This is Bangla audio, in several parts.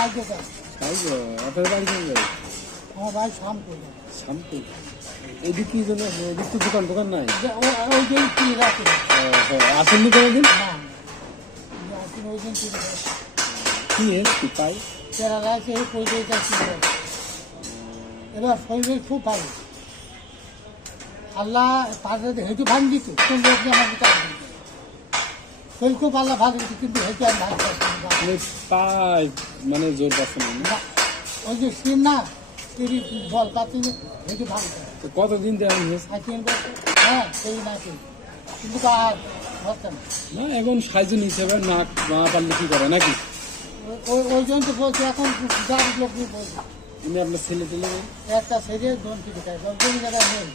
আপনার বাড়ি কোন জায়গায়? আমার ভাই শামপুর। শামপুর। এদিক কি জন্য এদিক তো দোকান নাই? ওই যে কি রাখে আসেননি কোনোদিন? না ওই দিন কি কি পাই? কেরালা আছে এই পয়সাটা ছিল। এবার শরীর খুব ভালো, আল্লাহ তাদের হেঁটু ভাঙ দিত, কোন লোক আমাকে চাপ দিত। শরীর খুব আল্লাহ ভালো দিত, কিন্তু হেঁটু আর ভাঙ পাই মানে জোর পাচ্ছে না। ওই যে সিন না তিরি বল পাচ্ছি হেঁটু ভাঙ কতদিন দেওয়া হয়েছে? 3 বছর। হ্যাঁ সেই নাকি, কিন্তু আর ধরতেন না। এখন সাইজে নিচে এবার না পারলে কি করে নাকি? ওই জন্য তো বলছি, এখন যার লোক বলছি এমনি আপনার ছেলে টেলে একটা সেরে জন কিনে খায়, 10 জায়গায় নেই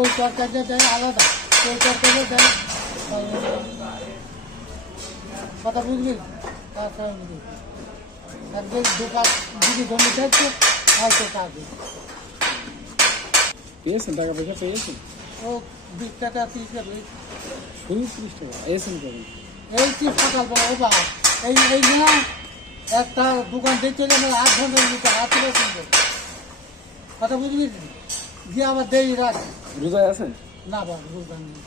ওই তরকারিটা দেয় আলাদা, ওই তরকারিটা দেয় কথা বুঝলি। তাছাড়া বুঝলি একদিন দোকান যদি জমি থাকছে হয়তো কাজে পেয়েছেন, টাকা পয়সা পেয়েছেন? ও 20 টাকা 30 টাকা শুধু 30 টাকা এসেছেন কখন? এই 30 টাকা ও বা এই না একটা দোকান দেখতে গেলে 8 ঘন্টার ভিতরে হাতে কিনবো, কথা বুঝলি। গিয়ে আবার দেরি রাত। রোজায় আছেন? না বাবা রোজা নেই,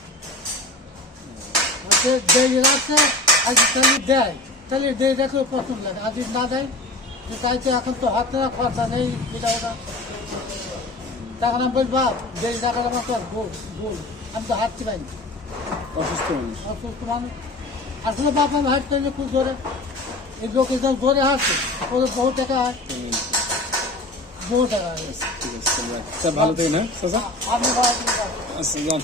দেরি রাখছে। আজ তাহলে দেয়, তাহলে দেরি রাখলে পছন্দ লাগে, আজ না দেয় তো চাইছে। এখন তো হাতে খরচা নেই, এটা ওটা তখন আমি বলছি বাপ দেরি টাকার আমার তো ভুল, আমি তো হাঁটতে পারি। অসুস্থ মানুষ। অসুস্থ মানুষ আসলে বাপ আমি হাঁটতে খুব জোরে, এই লোক একদম জোরে হাঁটছে, ওদের বহু টাকা হয়, বহু টাকা হয়। ঠিক আছে, ভালো থাকেন। হ্যাঁ আপনি ভালো আচ্ছা যান।